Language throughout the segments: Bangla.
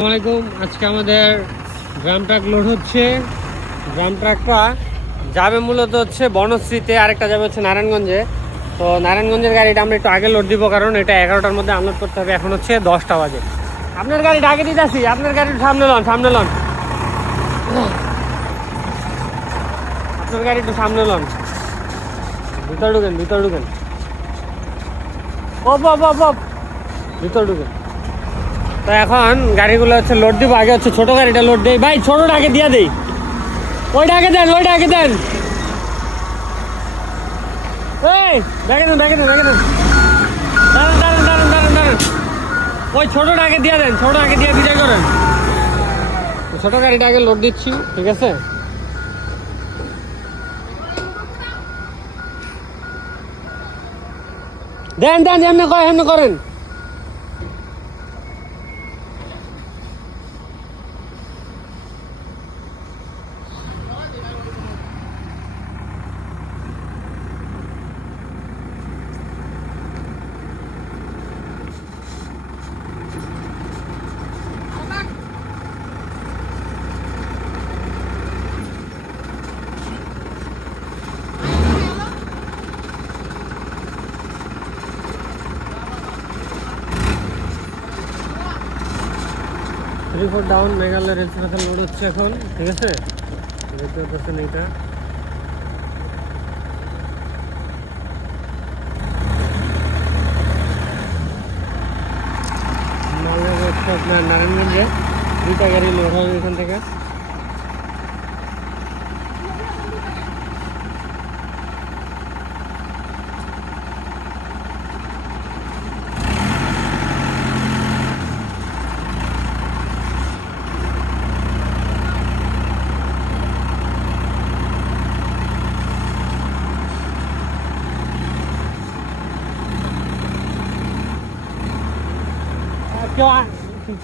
আসসালামাইকুম। আজকে আমাদের ড্রাম ট্রাক লোড হচ্ছে। ড্রাম ট্রাকটা যাবে মূলত হচ্ছে বনশ্রীতে, আরেকটা যাবে হচ্ছে নারায়ণগঞ্জে। তো নারায়ণগঞ্জের গাড়িটা আমরা একটু আগে লোড দিব, কারণ এটা 11টার মধ্যে আনলোড করতে হবে। এখন হচ্ছে 10টা বাজে। আপনার গাড়িটা আগে দিতে আসি, আপনার গাড়ির সামনে লন, আপনার গাড়ি একটু সামনে লন। ভিতর ঢুকেন ভিতর ঢুকেন। তো এখন গাড়িগুলো হচ্ছে লোড দিব। আগে হচ্ছে ছোট গাড়িটা লোড দেই। ভাই ছোটটা আগে দিয়া দেই, ওইটা আগে দেন। এই দেখেন দাঁড়ান। ওই ছোটটা আগে দিয়া দেন, ছোট আগে দিয়ে বিদায় করেন। ছোট গাড়িটা আগে লোড দিচ্ছি, ঠিক আছে? দেন এমনি করেন। Report down Meghalaya rail station load হচ্ছে এখন, ঠিক আছে? দেখতে পাচ্ছেন এইটা। মালদা হচ্ছে আপনার নারায়ণগঞ্জে 2টা গাড়ি লোড হবে এখান থেকে।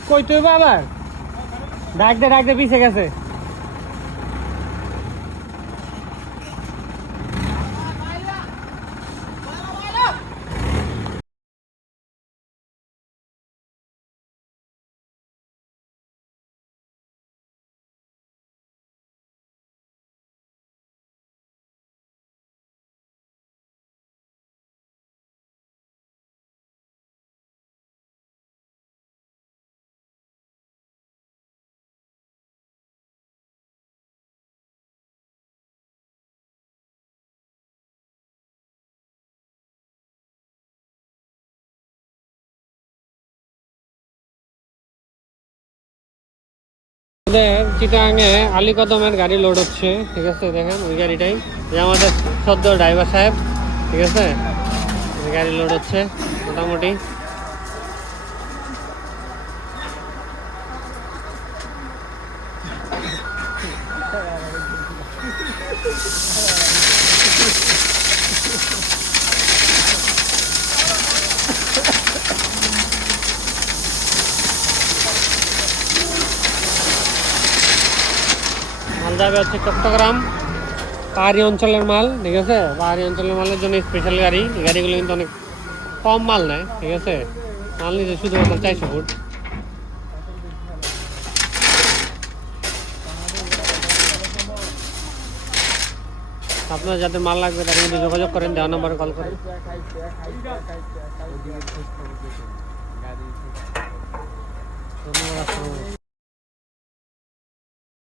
কই তুই আবার ডাকতে পিছে গেছে। চিটাগাঙে আলীকদমের গাড়ি লোড হচ্ছে, ঠিক আছে? দেখেন ওই গাড়িটাই, যে আমাদের সদ্য ড্রাইভার সাহেব, ঠিক আছে? গাড়ি লোড হচ্ছে মোটামুটি। মাল যাবে হচ্ছে চট্টগ্রাম পাহাড়ি অঞ্চলের মাল, ঠিক আছে? পাহাড়ি অঞ্চলের মালের জন্য স্পেশাল গাড়ি। এই গাড়িগুলো কিন্তু অনেক কম মাল নেয়, ঠিক আছে? মাল নিতে শুধুমাত্র 400 ফুট। আপনার যাদের মাল লাগবে তারা কিন্তু যোগাযোগ করেন, দেওয়া নাম্বারে কল করেন। ধন্যবাদ।